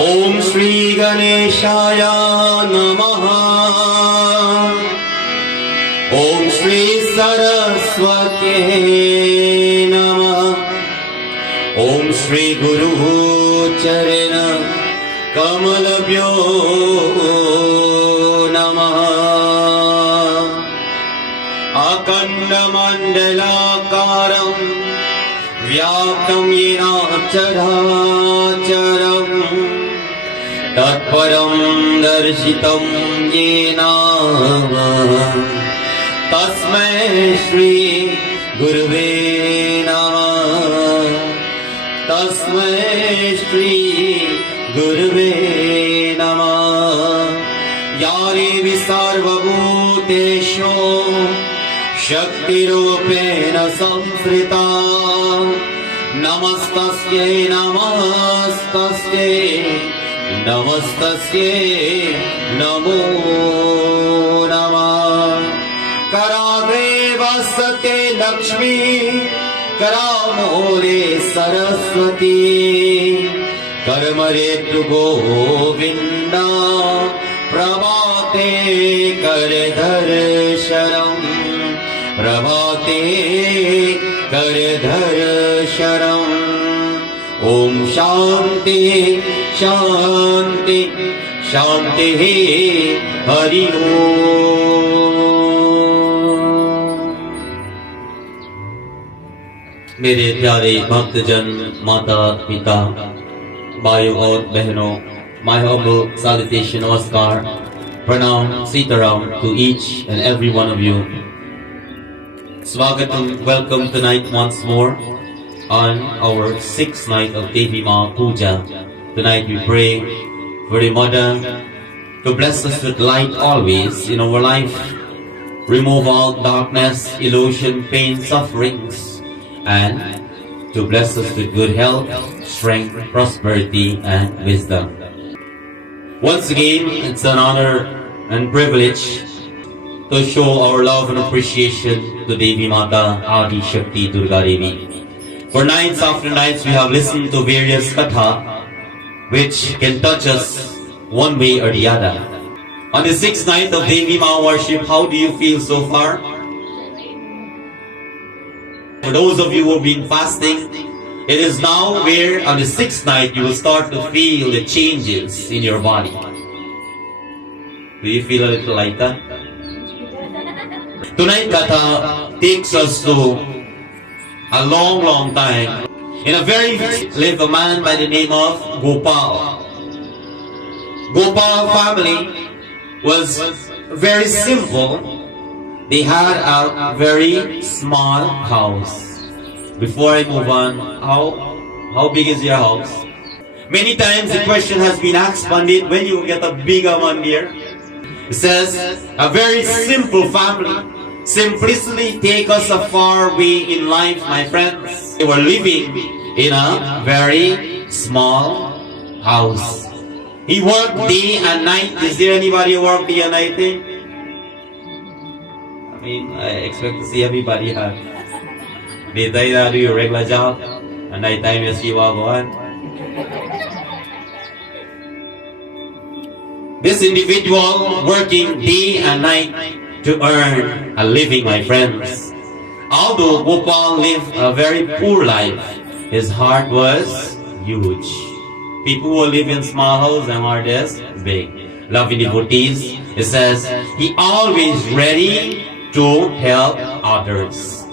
ओम श्री गणेशाय नमः। ओम श्री सरस्वती नमः। ओम श्री गुरु चरण कमलभ्यो नमः। अखंड मंडलाकारं व्याप्तं येन चराचरं तत्परं दर्शितं येन तस्मै श्री गुरुवे नमः। तस्मै श्री गुरुवे नमः। या देवी सर्वभूतेषु शक्तिरूपेण संस्थिता नमस्तस्यै नमस्तस्यै नमस्तस्यै नमो नमः। कराग्रे वसते लक्ष्मी करामूले सरस्वती कर्मरेतु गोविन्द प्रभाते करधर्शनम् प्रभाते करधर्शनम्। ओम शांति शांति शांति हरि ओम। मेरे प्यारे भक्तजन, माता पिता, भाइयों और बहनों, my humble salutation, namaskar, pranam, sitaram to each and every one of you. Swagatam, welcome tonight once more on our 6th night of Devi Ma Puja. Tonight we pray for the Mother to bless us with light always in our life, remove all darkness, illusion, pain, sufferings, and to bless us with good health, strength, prosperity, and wisdom. Once again, it's an honor and privilege to show our love and appreciation to Devi Mata Adi Shakti Durga Devi. For nights after nights, we have listened to various katha which can touch us one way or the other. On the 6th night of Devi Ma worship, how do you feel so far? For those of you who have been fasting, it is now where on the 6th night you will start to feel the changes in your body. Do you feel a little lighter? Tonight Katha takes us to a long time. In a very lived a man by the name of Gopal. Gopal family was very simple. They had a very small house. Before I move on, how big is your house? Many times the question has been asked, Pandit, when you get a bigger one here? It says, a very simple family. Simplicity take us a far way in life, my friends. They were living in a very small house. He worked day and night. Is there anybody who worked day and night? I mean, I expect to see everybody have. Daytime you do your regular job, and nighttime you see what going. This individual working day and night to earn a living, my friends. Although Gopal lived a very poor life, his heart was huge. People who live in small houses and are this big. Loving devotees, it says, he always ready to help others.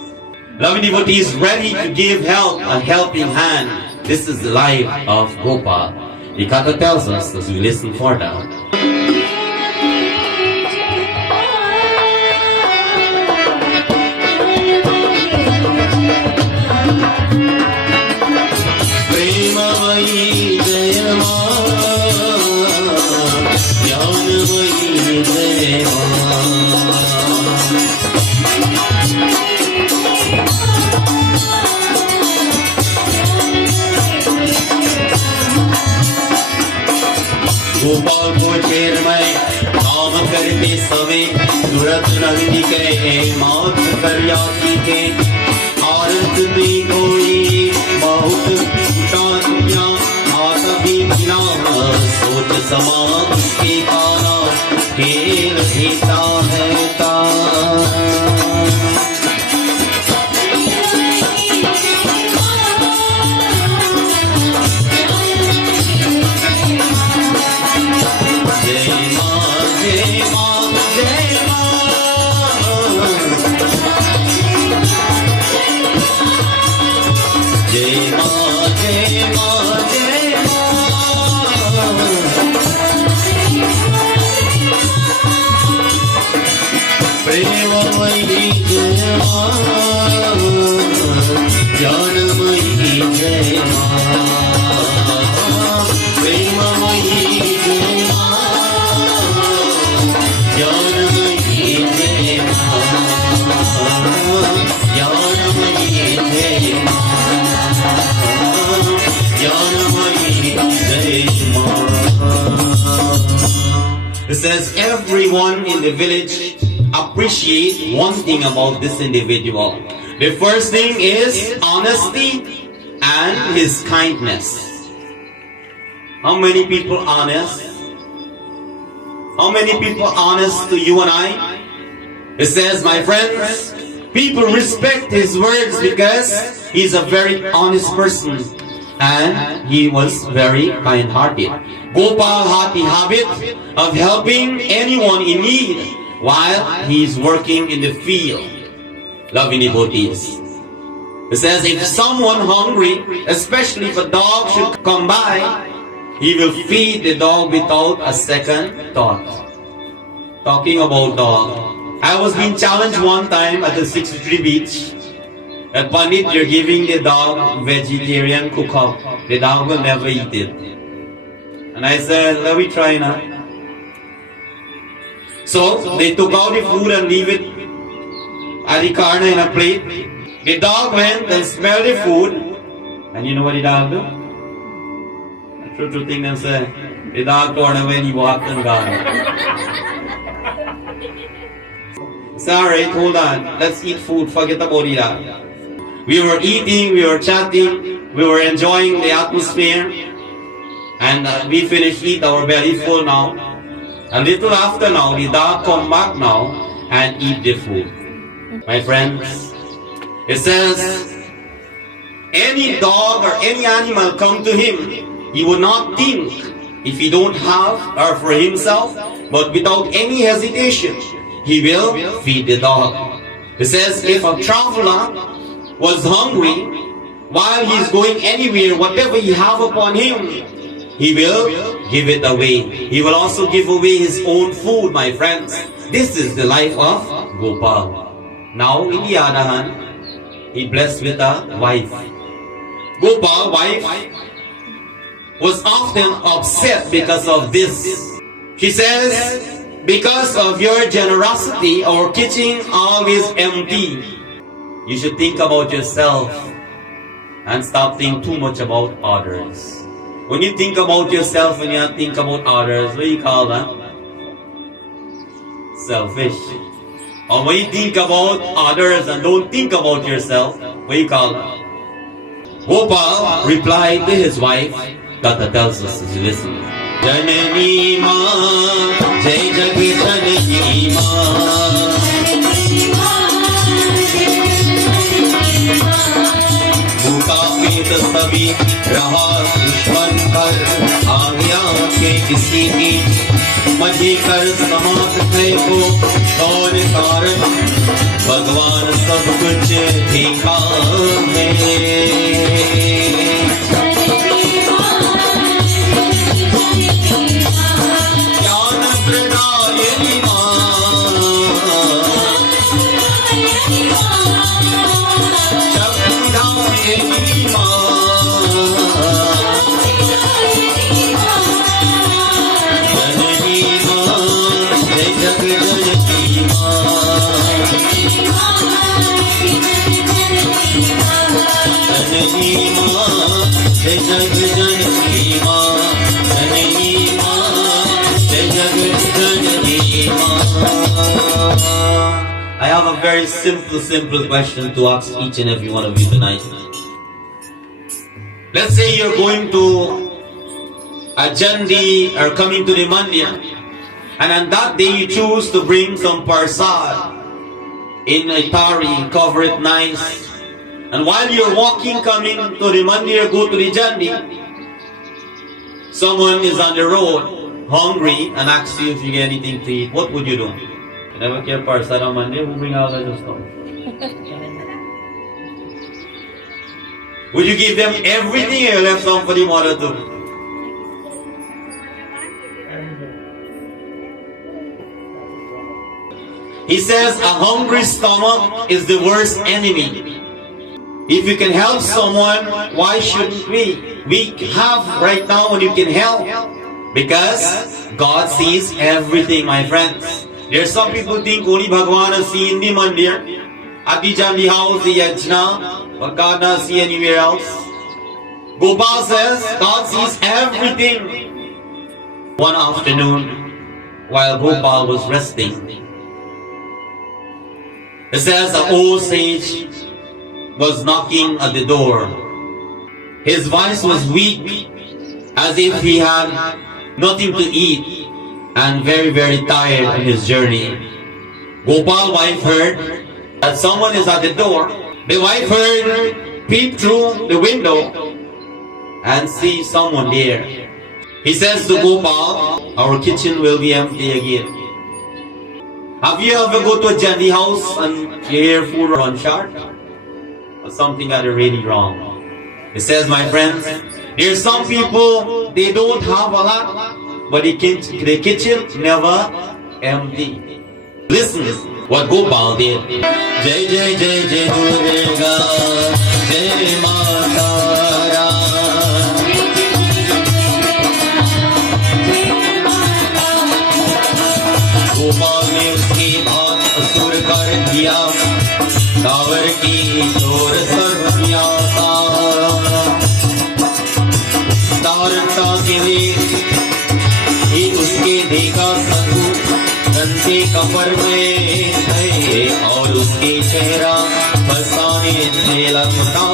Loving devotees ready to give help, a helping hand. This is the life of Gopal. The Katha tells us as we listen further. Gopal को chair में काम करते समय सूरत नगरी के मौत कर जाती के औरत भी कोई बहुत कानिया आसभी बिना सोच समाज के कारा खेल खेता है It says everyone in the village appreciate one thing about this individual. The first thing is honesty and his kindness. How many people honest? How many people honest to you and I? It says, my friends, people respect his words because he's a very honest person and he was very kind-hearted. Gopal had the habit of helping anyone in need while he's working in the field. Loving devotees. It says if someone hungry, especially if a dog should come by, he will feed the dog without a second thought. Talking about dog, I was being challenged one time at the 63 beach. At Pandit, you're giving the dog vegetarian cook-up. The dog will never eat it. And I said, let me try now. So they took out the food and leave it at the corner in a plate. The dog went and smelled the food. And you know what the dog do? A true thing and say, the dog turned away and he walked and gone. Sorry, hold on. Let's eat food. Forget about that. We were eating, we were chatting, we were enjoying the atmosphere. And we finished eat our belly full now. A little after now, the dog come back now and eat the food. My friends, it says, any dog or any animal come to him, he would not think if he don't have or for himself, but without any hesitation, he will feed the dog. It says, if a traveler was hungry, while he is going anywhere, whatever he have upon him, he will give it away. He will also give away his own food, my friends. This is the life of Gopal. Now, in the other hand, he blessed with a wife. Gopal's wife was often upset because of this. She says, because of your generosity, our kitchen always empty. You should think about yourself and stop thinking too much about others. When you think about yourself and you think about others, what do you call that? Selfish. Or when you think about others and don't think about yourself, what do you call that? Gopal replied to his wife, Kata tells us to listen. Janani Ma, Jai Jagi Janani Ma. सभी रहा दुश्मन पर आ गया के किसी की मजी कर समाप्त थे को और कारण भगवान सब कुछ देखा ज्ञान प्रदायिनी I have a very simple question to ask each and every one of you tonight. Let's say you're going to Ajandi are coming to the mandir, and on that day you choose to bring some parsad in a tari, cover it nice, and while you're walking, coming to the mandir, go to the jandi, someone is on the road, hungry, and asks you if you get anything to eat. What would you do? You never care parsad on mandir, who bring out the stuff? Would you give them everything or you left some for the mother too? He says a hungry stomach is the worst enemy. If you can help someone, why shouldn't we? We have right now when you can help. Because God sees everything, my friends. There's some people think only Bhagwan is seen in the mandir, at the Jandi house, the yajna, but God does not see anywhere else. Gopal says God sees everything. One afternoon, while Gopal was resting, it says an old sage was knocking at the door. His voice was weak, as if he had nothing to eat and very, very tired on his journey. Gopal's wife heard that someone is at the door. The wife heard, peep through the window and see someone there. He says to Gopal, our kitchen will be empty again. Have you ever go to a Jandi house and you hear food run short? Or something got really wrong. It says, my friends, there's some people, they don't have a lot, but the kitchen never empty. Listen what Gopal did. Jai Jai Jai Jai Durga, Jai Mata Ra. Gopal ने उसकी बात असुर कर दिया, कांवर की चोर सर्वज्ञा था। तारता के ही उसके देखा सतु गंदे कपर में है और उसके चेहरा फसाने से लगता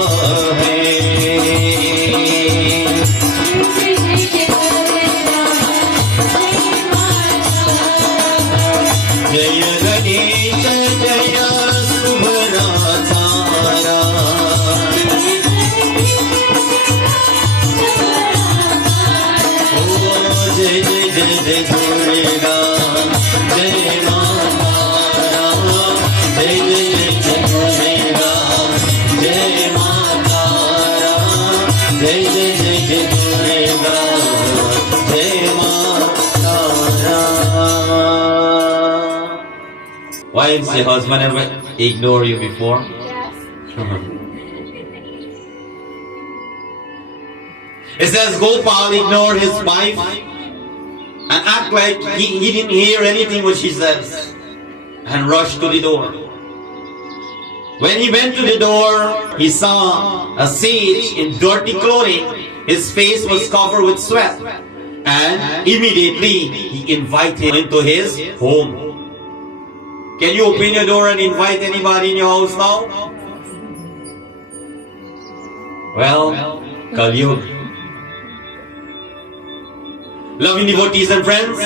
है। जय गणेश जय सुभरा तारा, ओ जय जय जय जय दुर्गा, जय माता रा, जय जय जय दुर्गा, जय माता रा, जय जय जय जय दुर्गा, जय माता रा। Wives, your husband ever ignore you before? Yes. It says Gopal ignored his wife and act like he didn't hear anything what she says and rushed to the door. When he went to the door, he saw a sage in dirty clothing. His face was covered with sweat, and immediately he invited him into his home. Can you open your door and invite anybody in your house now? Well, Kali Yuga. Loving devotees and friends,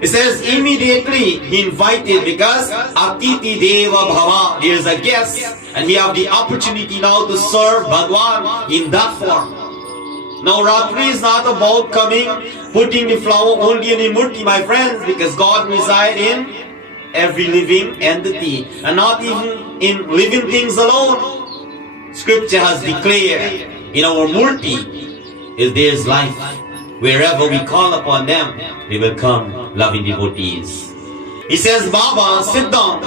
it says immediately he invited, because Atiti Deva Bhava, there is a guest and we have the opportunity now to serve Bhagwan in that form. Now Ratri is not about coming, putting the flower only in the murti, my friends, because God resides in every living entity and not even in living things alone. Scripture has declared in our murti is there is life. Wherever we call upon them, they will come, loving devotees. He says, Baba, sit down.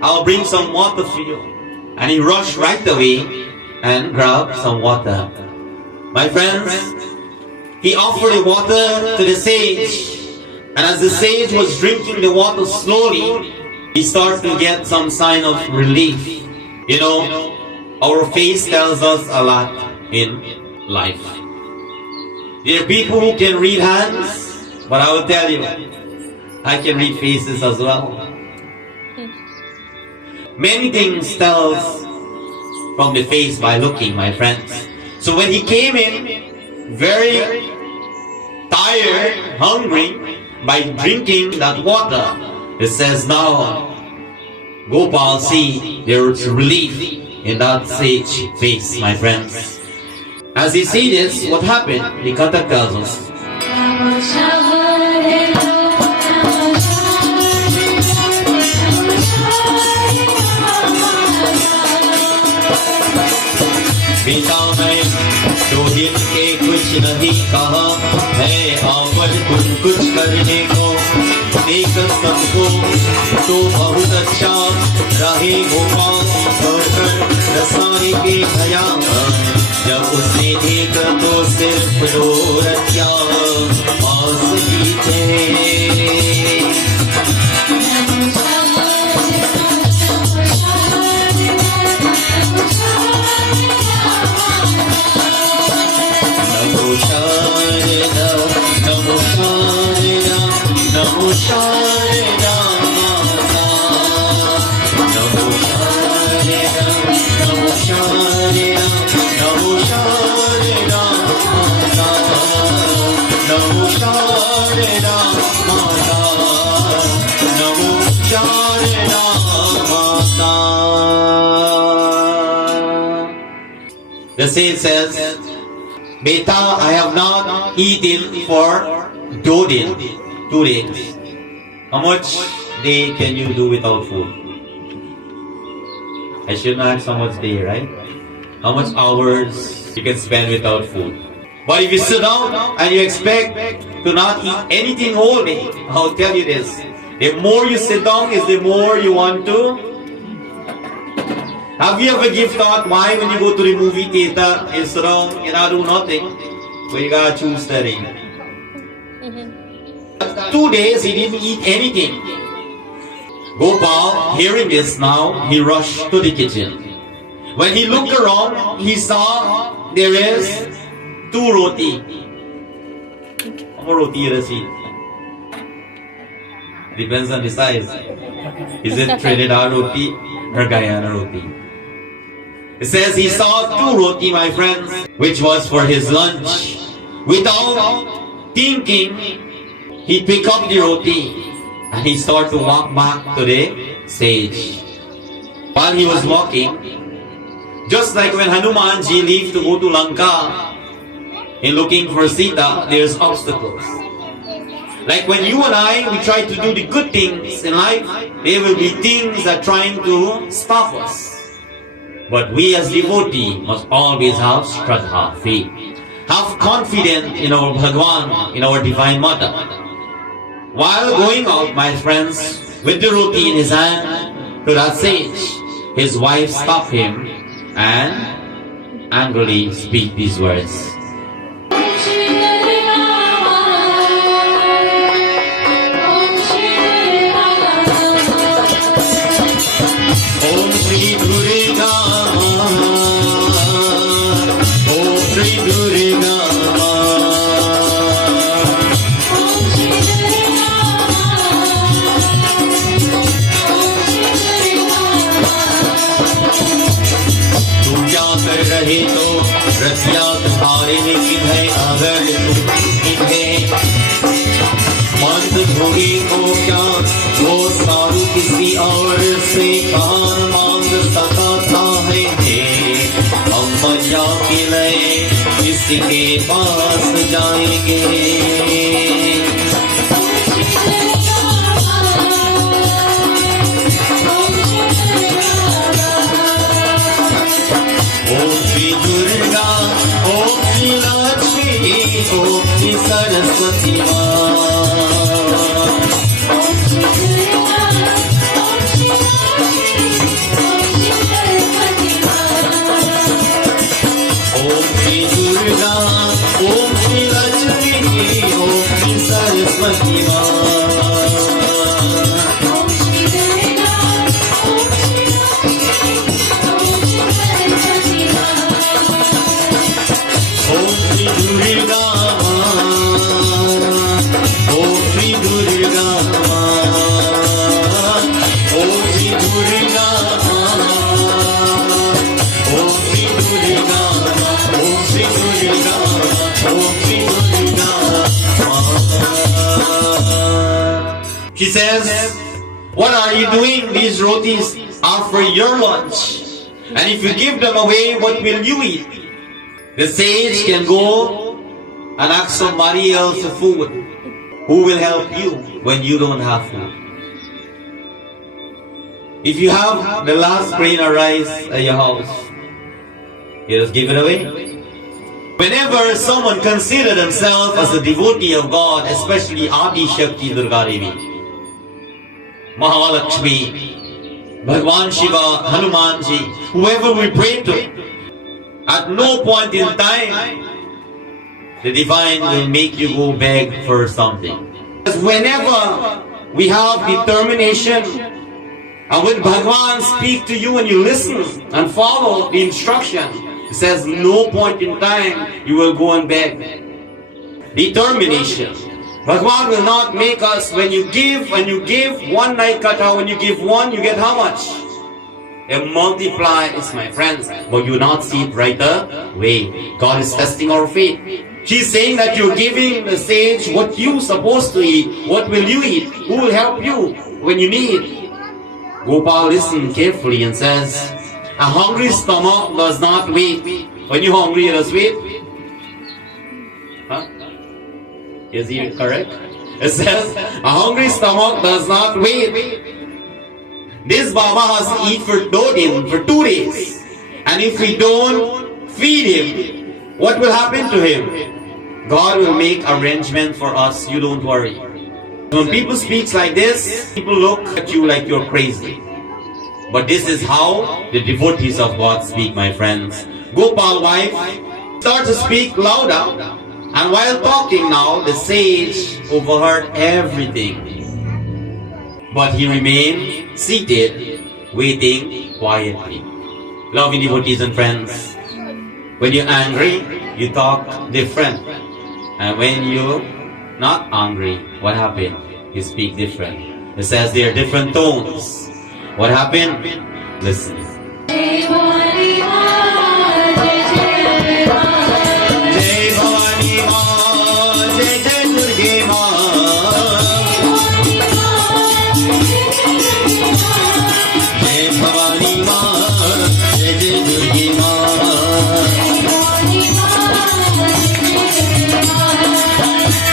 I'll bring some water for you. And he rushed right away and grabbed some water. My friends, he offered the water to the sage. And as the sage was drinking the water slowly, he started to get some sign of relief. You know, our face tells us a lot in life. There are people who can read hands, but I will tell you, I can read faces as well. Many things tells from the face by looking, my friends. So when he came in, very tired, hungry, by drinking that water. It says now, Gopal see there's relief in that sage face, my friends. As he see this, what happened? The Katha tells us. पिता मैं दो दिन के कुछ नहीं कहा है our तुम कुछ करने को देख सबको तो बहुत अच्छा रहे घुमा और कर रसाई के भया जब उसने देखा तो सिर्फ दो रतिया आस की थे The sage says, Beta, I have not eaten for 2 days. 2 days. How much day can you do without food? I should not ask how much day, right? How much hours you can spend without food. But if you sit down and you expect to not eat anything whole day, I'll tell you this. The more you sit down is the more you want to. Have you ever give thought why when you go to the movie theater, instead of you not do nothing, but you gotta choose studying? 2 days he didn't eat anything. Gopal, hearing this now, he rushed to the kitchen. When he looked around, he saw there is 2 roti. How many roti you receive? Depends on the size. Is it Trinidad roti or Guyana roti? It says he saw 2 roti, my friends, which was for his lunch. Without thinking, he picked up the roti and he started to walk back to the sage. While he was walking, just like when Hanumanji left to go to Lanka in looking for Sita, there's obstacles. Like when you and I, we try to do the good things in life, there will be things that are trying to stop us. But we as devotee must always have Shraddha, faith. Have confidence in our Bhagwan, in our Divine Mother. While going out, my friends, with the roti in his hand to that sage, his wife stopped him and angrily speak these words. Om Shri Durga, Om Shri Durga. रहे तो रसिया तारे किन्हें अगर इन्हें मंद भोगी को क्या वो सारू किसी और से कान मांग सका था है हम मजा के लिए किसके पास जाएंगे Om Shri Durga, Om Shri Lakshmi, Om Shri Saraswati Ma. Om Shri Durga, Om Shri Lakshmi, Om Shri Saraswati Ma. Om Shri Durga, Om Shri Lakshmi, Om Shri Saraswati Ma. She says, what are you doing? These rotis are for your lunch. And if you give them away, what will you eat? The sage can go and ask somebody else for food. Who will help you when you don't have food? If you have the last grain of rice at your house, you just give it away. Whenever someone considers themselves as a devotee of God, especially Adi Shakti Durga Devi, Mahalakshmi, Bhagwan Shiva, Hanumanji, whoever we pray to, at no point in time, the divine will make you go beg for something. Because whenever we have determination, and when Bhagwan speaks to you and you listen and follow the instruction, it says no point in time you will go and beg. Determination. Bhagwan will not make us, when you give one night kata, when you give one, you get how much? It multiplies, my friends, but you not see it right away. God is testing our faith. He's saying that you're giving the sage what you're supposed to eat. What will you eat? Who will help you when you need? Gopal listens carefully and says, a hungry stomach does not wait. When you're hungry, you just wait. Huh? Is he correct? It says, a hungry stomach does not wait. This Baba has to eat for 2 days. And if we don't feed him, what will happen to him? God will make arrangement for us. You don't worry. When people speak like this, people look at you like you're crazy. But this is how the devotees of God speak, my friends. Gopal's wife starts to speak louder. And while talking now, the sage overheard everything. But he remained seated, waiting quietly. Loving devotees and friends, when you're angry, you talk different. And when you're not angry, what happened? You speak different. It says there are different tones. What happened? Listen. Jai Bhavani Ma, Jai Jai Durga Ma. Jai Bhavani Ma, Jai Jai Durga Ma.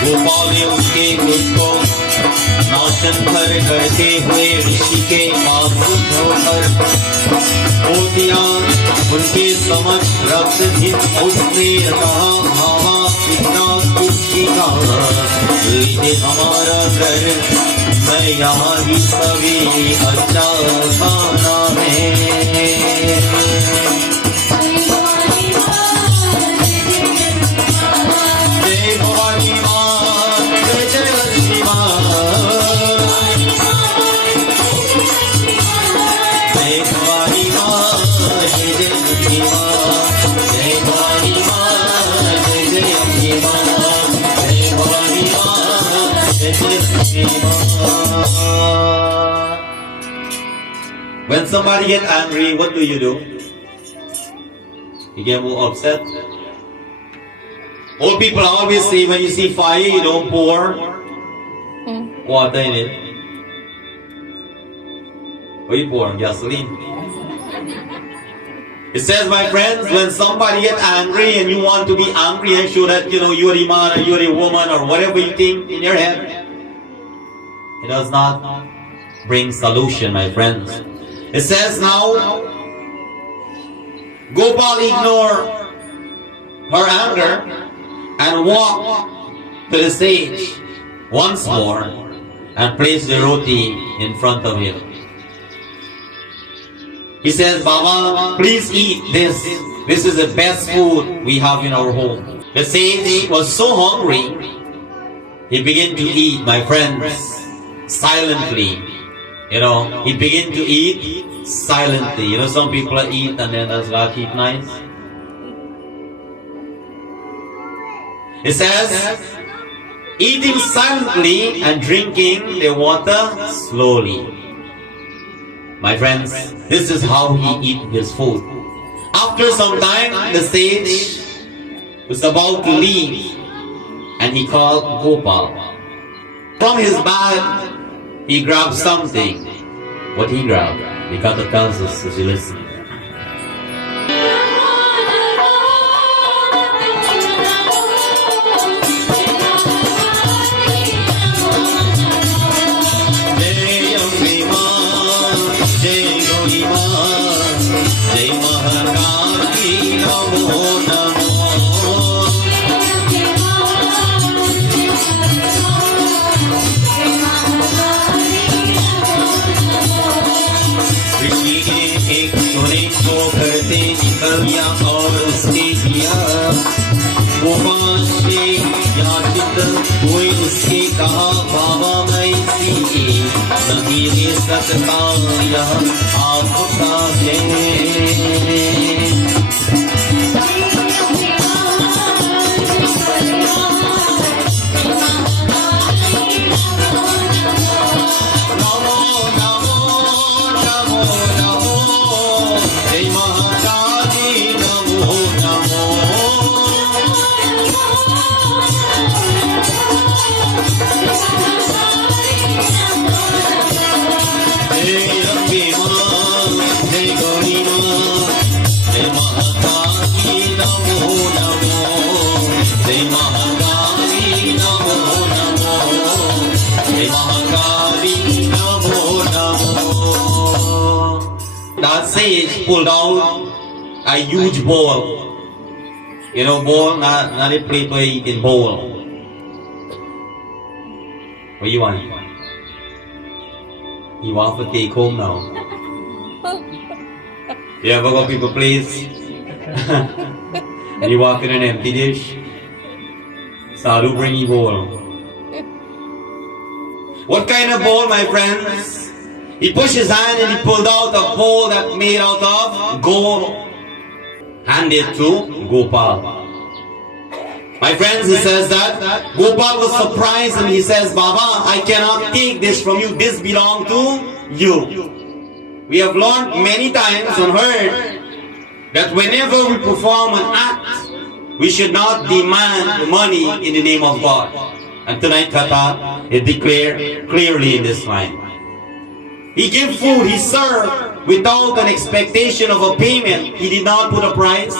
Gopal ने उसके क्रोध को नाशन कर करते हुए ऋषि के पास होकर मोतिया उनके समक्ष रक्त हित उसने कहा भावा कितना किसकी का लीजिए हमारा घर मैं यहाँ ही सभी अच्छा खाना है When somebody gets angry, what do? You get more upset. Old people always say when you see fire, you don't pour water in it. What you pour? Gasoline. It says, my friends, when somebody gets angry and you want to be angry and show that, you're a man or you're a woman or whatever you think in your head, it does not bring solution, my friends. It says now, Gopal ignored her anger and walked to the sage once more and placed the roti in front of him. He says, Baba, please eat this. This is the best food we have in our home. The sage was so hungry, he began to eat, my friends, silently. He began to eat silently. Some people eat and then just like eat nice. It says, eating silently and drinking the water slowly. My friends, this is how he eat his food. After some time, the sage was about to leave and he called Gopal. From his bag, He grabbed something. What he grabbed? The Kata tells us as you listen. और उसके किया वो या चित्र कोई उसके कहा बाबा मैं इसी नहीं ले सकता यह आपका है That sage pulled out a huge bowl. You know, bowl, not a plate where you eat in bowl. What you want? You want to take home now? You ever go people place? You walk in an empty dish? Sadhu bring you bowl. What kind of bowl, my friends? He pushed his hand and he pulled out a bowl that made out of gold. Handed to Gopal. My friends, he says that Gopal was surprised and he says, Baba, I cannot take this from you. This belongs to you. We have learned many times and heard that whenever we perform an act, we should not demand money in the name of God. And tonight, Kata, it declared clearly in this line. He gave food, he served without an expectation of a payment. He did not put a price.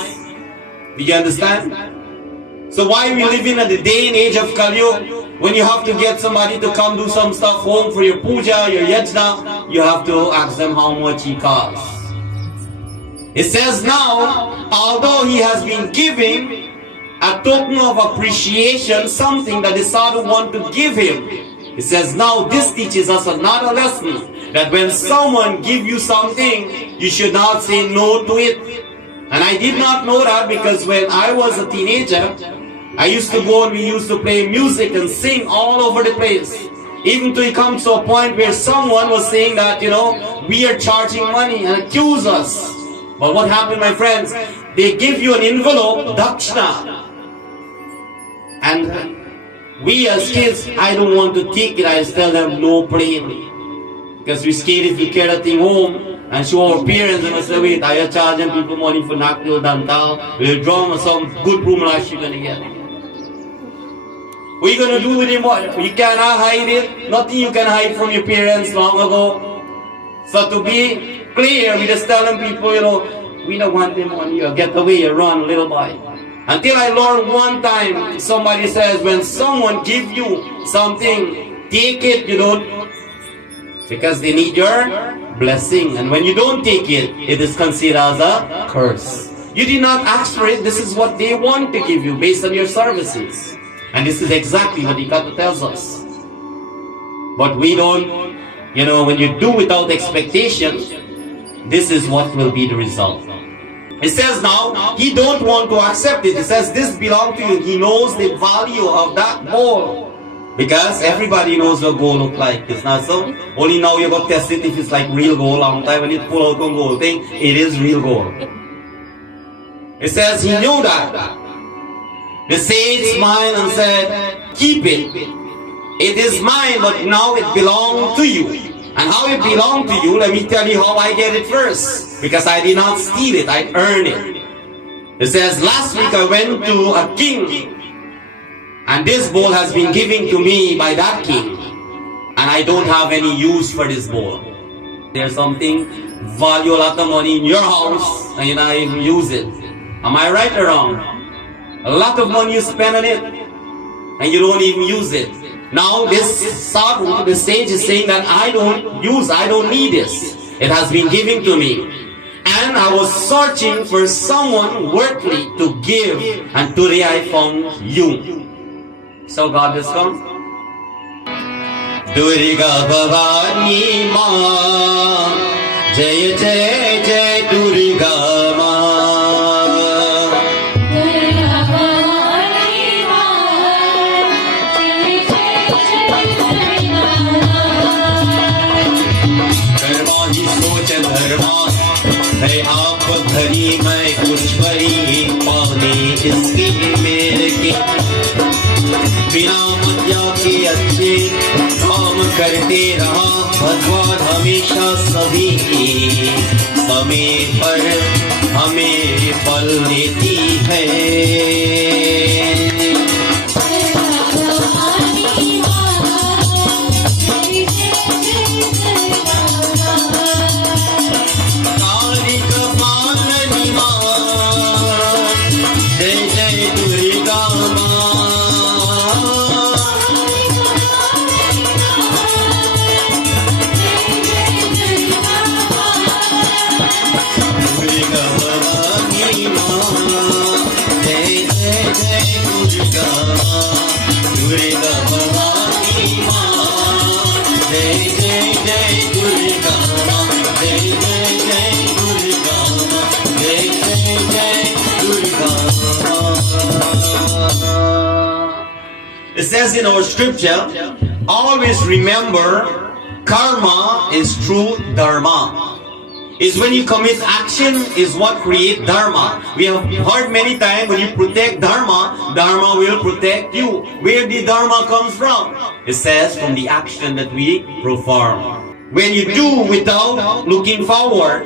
Do you understand? So why are we living in the day and age of Kali Yuga? When you have to get somebody to come do some stuff home for your puja, your yajna, you have to ask them how much he costs. It says now, although he has been giving a token of appreciation, something that the sadhu want to give him. It says now this teaches us another lesson, that when someone give you something, you should not say no to it. And I did not know that because when I was a teenager, I used to go and we used to play music and sing all over the place. Even till it comes to a point where someone was saying that, you know, we are charging money and accuse us. But what happened, my friends? They give you an envelope, dakshina. And we as kids, I don't want to take it. I just tell them no plainly. Because we're scared if we carry that thing home and show our parents and we say, wait, are you charging people money for Nakil Dantal? We'll draw them some good room last you're going to get. What are you going to do with him? You cannot hide it. Nothing you can hide from your parents long ago. So to be clear, we just telling people, you know, we don't want them on you. Get away, you run, little boy. Until I learned one time, somebody says, when someone give you something, take it, you don't. Because they need your blessing. And when you don't take it, it is considered as a curse. You did not ask for it. This is what they want to give you based on your services. And this is exactly what the Kata tells us. But we don't, you know, when you do without expectation, this is what will be the result. It says now, he don't want to accept it. It says this belongs to you. He knows the value of that bowl. Because everybody knows what gold look like. It's not so. Only now you got to test it if it's like real gold. Long time when you pull out the gold thing, it is real gold. It says he knew that. The sage smiled and said, keep it. It is mine, but now it belongs to you. And how it belongs to you, let me tell you how I get it first. Because I did not steal it, I earned it. It says, last week I went to a king. And this bowl has been given to me by that king. and I don't have any use for this bowl. There's something value a lot of money in your house and you not even use it. Am I right or wrong? A lot of money you spend on it and you don't even use it. Now this sadhu, the sage is saying that I don't need this. It has been given to me. And I was searching for someone worthy to give, and today I found you. So God has come. Durga Bhavani Ma, Jai Jai Jai Durga Ma. धर्मा ही सोच धर्मा है आप भरी मैं कुछ भरी पाने इसकी मेरे के बिना मध्या के अच्छे काम करते रहा भगवान हमेशा सभी समय पर हमें फल देती है It says in our scripture, always remember, karma is true dharma. Is when you commit action is what create dharma. We have heard many times when you protect dharma, dharma will protect you. Where the dharma comes from? It says from the action that we perform. When you do without looking forward,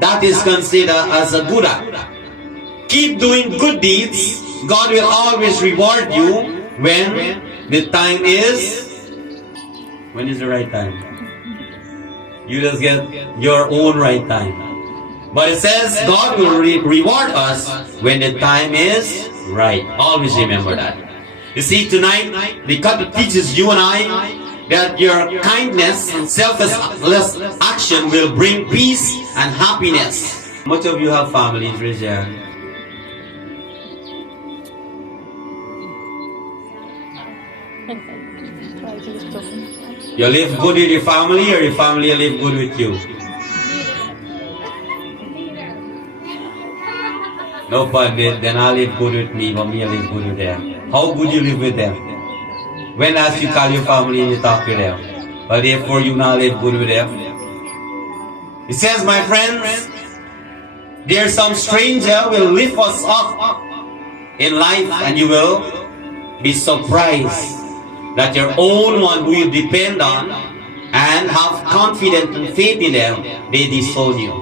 that is considered as a good act. Keep doing good deeds. God will always reward you when the time is. When is the right time? You just get your own right time. But it says God will reward us when the time is right. Always remember that. You see, tonight, the Katha teaches you and I that your kindness and selfless action will bring peace and happiness. Much of you have families, raise your hand. You live good with your family or your family live good with you? No, but then I live good with me, but me I live good with them. How good you live with them? When last you call your family and you talk to them? But therefore you now live good with them. It says, my friends, there's some stranger will lift us up in life and you will be surprised that your own one who you depend on and have confidence and faith in them, they disown you.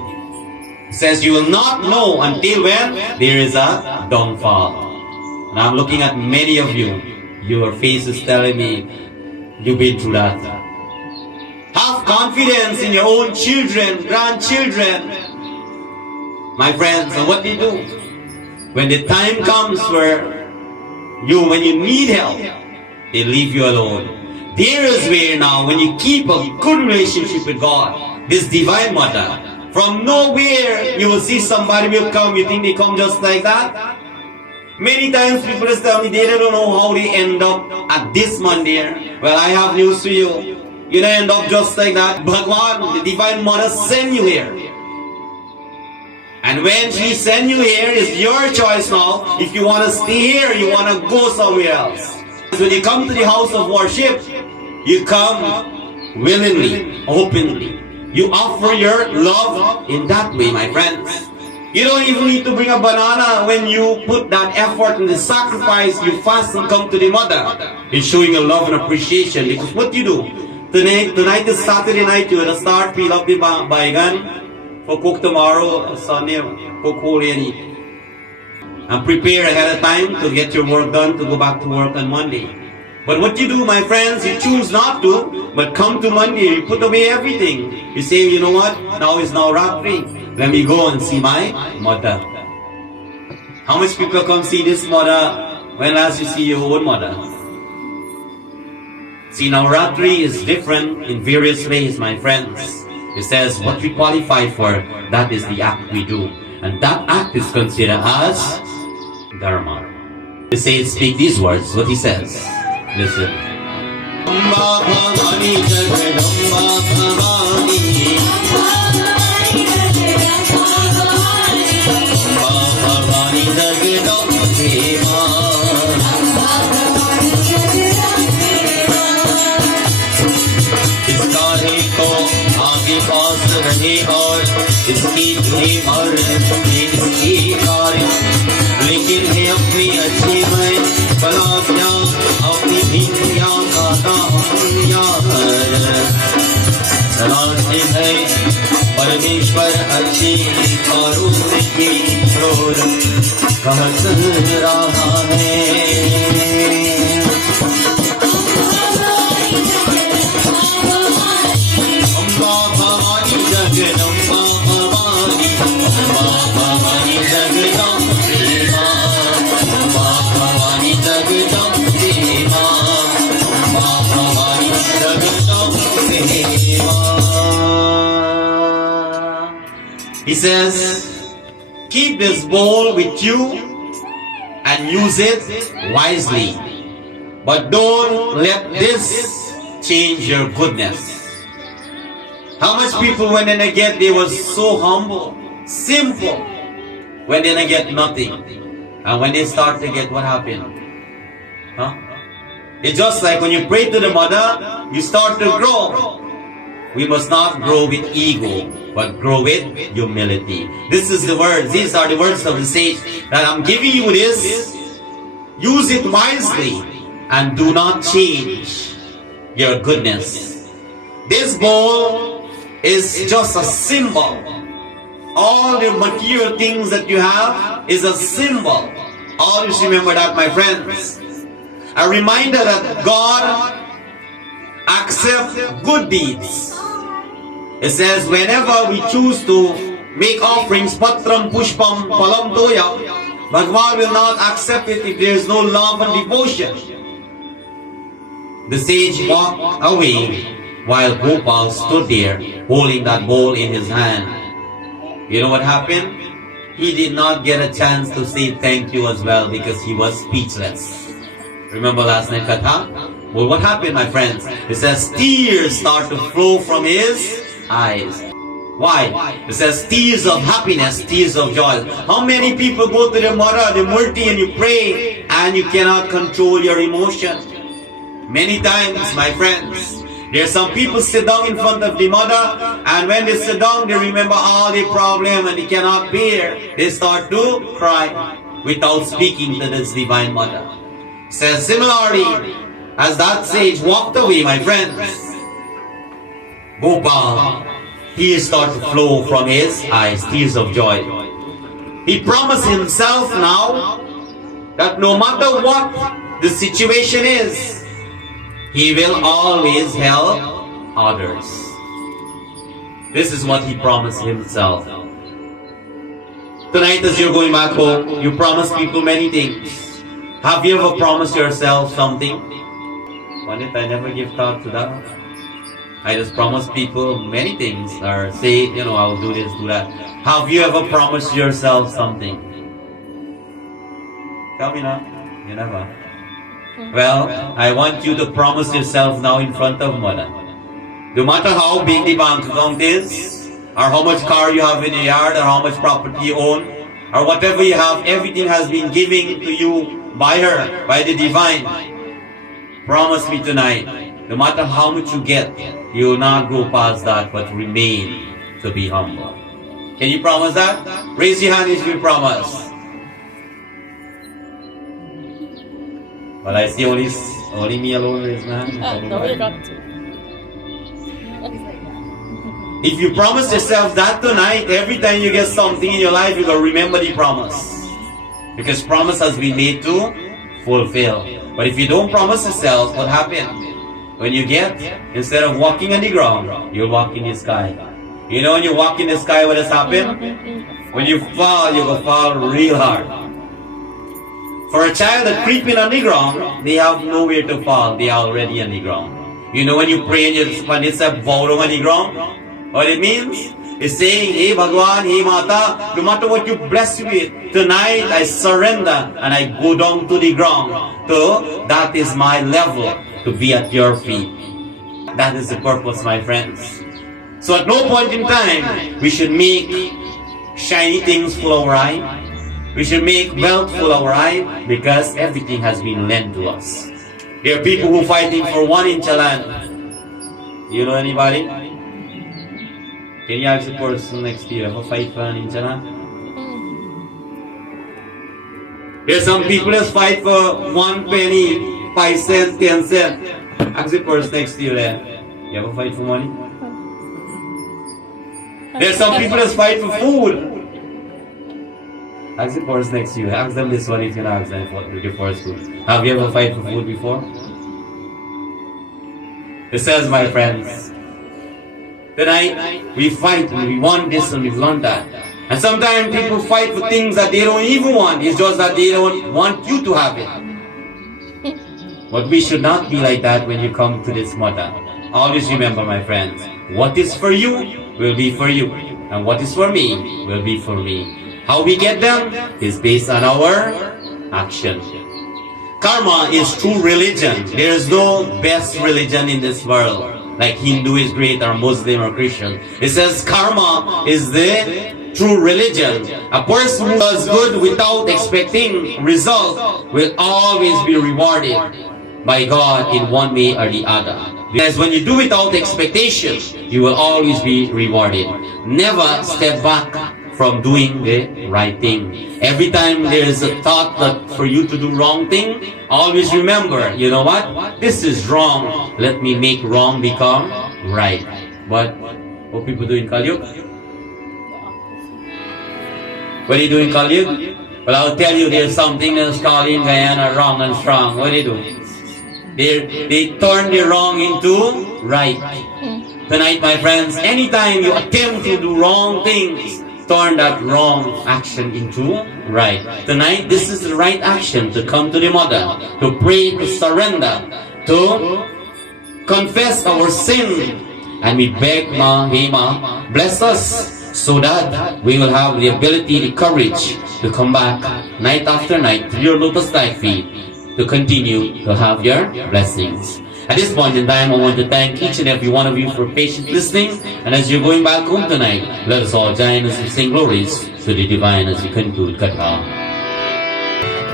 It says you will not know until when there is a downfall. And I'm looking at many of you. Your face is telling me you've been through that. Have confidence in your own children, grandchildren. My friends, and what they do? When the time comes where when you need help, they leave you alone. There is where now, when you keep a good relationship with God, this divine mother, from nowhere you will see somebody will come. You think they come just like that? Many times people just tell me they don't know how they end up at this Monday. Well, I have news for you. You don't end up just like that. Bhagwan, the divine mother, send you here. And when she send you here, it's your choice now. If you want to stay here, you want to go somewhere else. When you come to the house of worship, you come willingly, openly. You offer your love in that way, my friends. You don't even need to bring a banana when you put that effort and the sacrifice, you fast and come to the mother. It's showing your love and appreciation, because what you do, tonight is Saturday night, you're going to start peel up the baigan for cook tomorrow, Sunday, cook holy and eat. And prepare ahead of time to get your work done to go back to work on Monday. But what you do, my friends, you choose not to, but come to Monday, you put away everything. You say, you know what, now is Navratri. Let me go and see my mother. How much people come see this mother when last you see your own mother? See, Navratri is different in various ways, my friends. It says what we qualify for, that is the act we do. And that act is considered as Dharma. He says, speak these words, what he says. Listen. Amba Bhavani Jagadamba Bhavani Amba Bhavani Jagadamba Prema इसका है तो आगे पास रहे और इसकी धुरी और इसकी कार्य लेकिन है अपनी अच्छी मैं भला क्या अपनी भिंडिया खाता हूँ यार सलाहते है परमेश्वर अच्छी कारों की रोर कहत रहा है He says, keep this bowl with you and use it wisely. But don't let this change your goodness. How much people when they get, they were so humble, simple. When they get nothing. And when they start to get, what happened? Huh? It's just like when you pray to the mother, you start to grow. We must not grow with ego, but grow with humility. This is the words, these are the words of the sage, that I'm giving you this. Use it wisely and do not change your goodness. This bowl is just a symbol. All the material things that you have is a symbol. Always remember that, my friends. A reminder that God accepts good deeds. It says whenever we choose to make offerings, patram, pushpam, palam, toya, Bhagavan will not accept it if there is no love and devotion. The sage walked away while Gopal stood there holding that bowl in his hand. You know what happened? He did not get a chance to say thank you as well because he was speechless. Remember last night Katha? Well, what happened, my friends? It says tears start to flow from his eyes. Why? It says tears of happiness, tears of joy. How many people go to the Mara, the Murti, and you pray and you cannot control your emotion? Many times, my friends, there are some people sit down in front of the mother, and when they sit down, they remember all their problem and they cannot bear. They start to cry without speaking to this divine mother. It says similarly, as that sage walked away, my friends, Gopal, tears start to flow from his eyes, tears of joy. He promised himself now that no matter what the situation is, he will always help others. This is what he promised himself. Tonight as you're going back home, you promise people many things. Have you ever promised yourself something? One if I never give thought to that. I just promise people many things, or say, you know, I'll do this, do that. Have you ever promised yourself something? Tell me now. You never. Well, I want you to promise yourself now in front of Mother. No matter how big the bank account is, or how much car you have in your yard, or how much property you own, or whatever you have, everything has been given to you by her, by the divine. Promise me tonight, no matter how much you get, you will not go past that, but remain to be humble. Can you promise that? Raise your hand if you promise. But I see only me alone raise my hand. No, you got to. If you promise yourself that tonight, every time you get something in your life, you're going to remember the promise. Because promise has been made to fulfill. But if you don't promise yourself, what happens? When you get, instead of walking on the ground, you'll walk in the sky. You know when you walk in the sky, what has happened? When you fall, you will fall real hard. For a child that creeping on the ground, they have nowhere to fall. They are already on the ground. You know when you pray and you find yourself bowed on the ground? What it means? It's saying, hey Bhagwan, hey Mata, no matter what you bless me with, tonight I surrender and I go down to the ground. So that is my level, to be at your feet. That is the purpose, my friends. So at no point in time, we should make shiny things full of our eye. We should make wealth full of our eye, because everything has been lent to us. There are people who are fighting for 1 inch of land. You know anybody? Can you ask the person next to you, ever fight for 1 inch of land? There are some people that fight for 1 penny, 5 cents, 10 cents. Ask the person next to you there, you ever fight for money? There are some people that fight for food. Ask the person next to you. Ask them this one if you ask them for your first food. Have you ever fight for food before? It says, my friends, tonight we fight and we want this and we want that. And sometimes people fight for things that they don't even want. It's just that they don't want you to have it. But we should not be like that when you come to this mother. Always remember, my friends, what is for you will be for you. And what is for me will be for me. How we get them is based on our action. Karma is true religion. There is no best religion in this world, like Hindu is great or Muslim or Christian. It says karma is the true religion. A person who does good without expecting result will always be rewarded by God in one way or the other. Because when you do without expectation, you will always be rewarded. Never step back from doing the right thing. Every time there is a thought that for you to do wrong thing, always remember, you know what? This is wrong. Let me make wrong become right. But what people do in Kali Yuga? What do you do in Kali Yuga? Well, I'll tell you, there's something that's called in Guyana wrong and strong. What do you do? They turn the wrong into right. Tonight, my friends, anytime you attempt to do wrong things, turn that wrong action into right. Tonight, this is the right action, to come to the mother, to pray, to surrender, to confess our sin. And we beg Ma, hey Ma, bless us so that we will have the ability, the courage to come back night after night to your lotus-like feet, to continue to have your blessings. At this point in time, I want to thank each and every one of you for patient listening. And as you're going back home tonight, let us all join us in sing glories to the divine as we conclude Katha.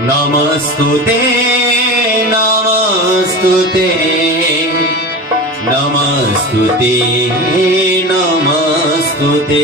Namastute, Namastute, Namastute, Namastute.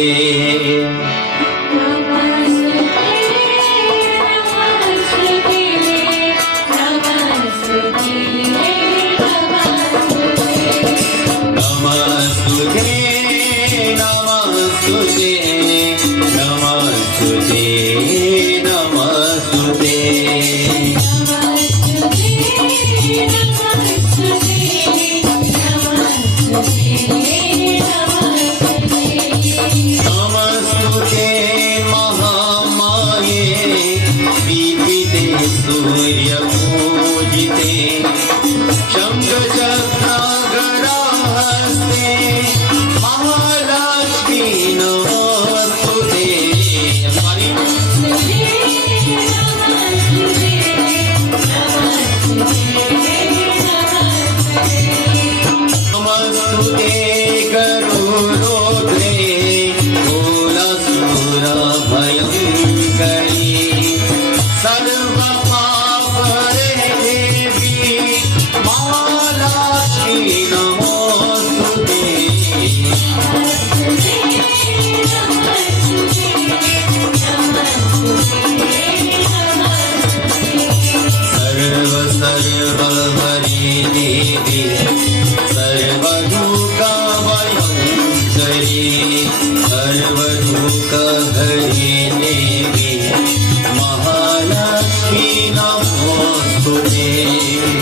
Mahalakshmi Namaste.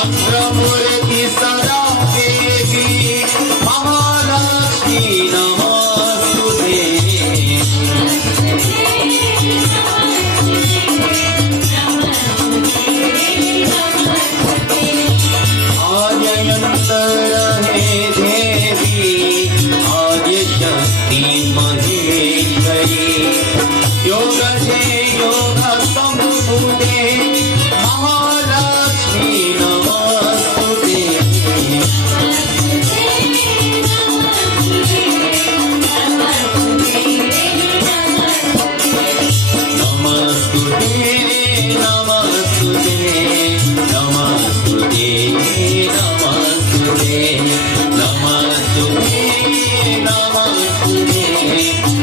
मंत्रमूर्ति सदा देवी महालक्ष्मी नमस्तुते आद्यंतर हे देवी आद्य शक्ति महेश्वरी योग से योग संभूते महालक्ष्मी नमस्तुते नमस्तुते नमस्तुते नमस्तुते नमस्तुते नमस्तुते नमस्तुते नमस्तुते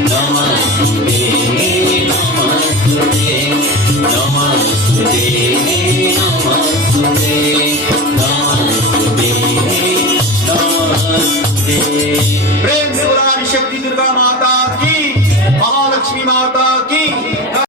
नमस्तुते नमस्तुते नमस्तुते नमस्तुते नमस्ते। प्रेम से बोला शक्ति दुर्गा माता की, महालक्ष्मी माता